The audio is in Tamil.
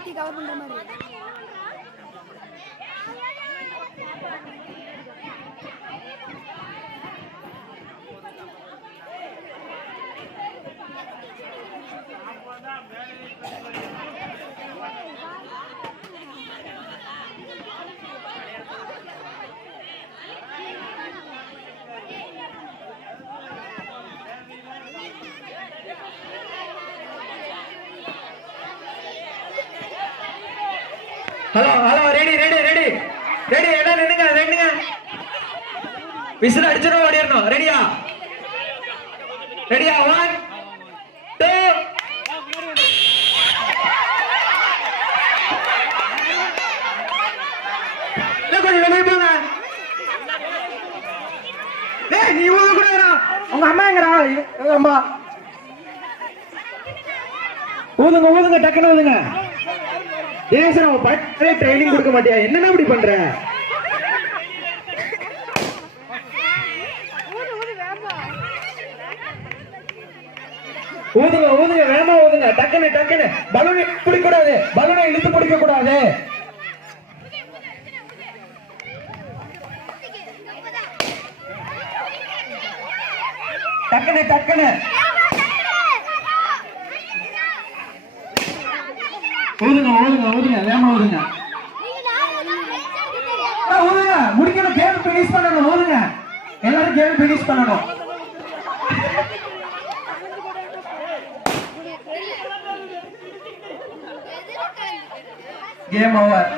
எல்லாத்தையும் கவர் பண்ற மாதிரி. Hello hello ready ready ready ready எல்லாம் நின்னுங்க நின்னுங்க விசில் அடிச்சிடும் ஓடிடணும் ரெடியா ரெடியா 1 2 கொஞ்சம் வெளியே போங்க. ஏய் நீ ஊது கூட உங்க அம்மாங்கடா அம்மா ஊதுங்க ஊதுங்க டக்குன்னு ஊதுங்க. ஏன் சார் அவன் பட்டே ட்ரைனிங் கொடுக்க மாட்டியா என்னன்னா இப்படி பண்ற ஊதுங்க ஊதுங்க வேகமா ஊதுங்க டக்குன்னு டக்குன்னு பலூனை பிடிக்க கூடாது பலூனை இழுத்து பிடிக்க கூடாது டக்குன்னு டக்குன்னு ஊதுங்க ஊதுங்க ஊதுங்க வேகமா ஊதுங்க ஊதுங்க முடிக்கணும் கேம் பினிஷ் பண்ணணும் ஊதுங்க எல்லாரும் கேம் பினிஷ் பண்ணணும் கேம் ஓவர்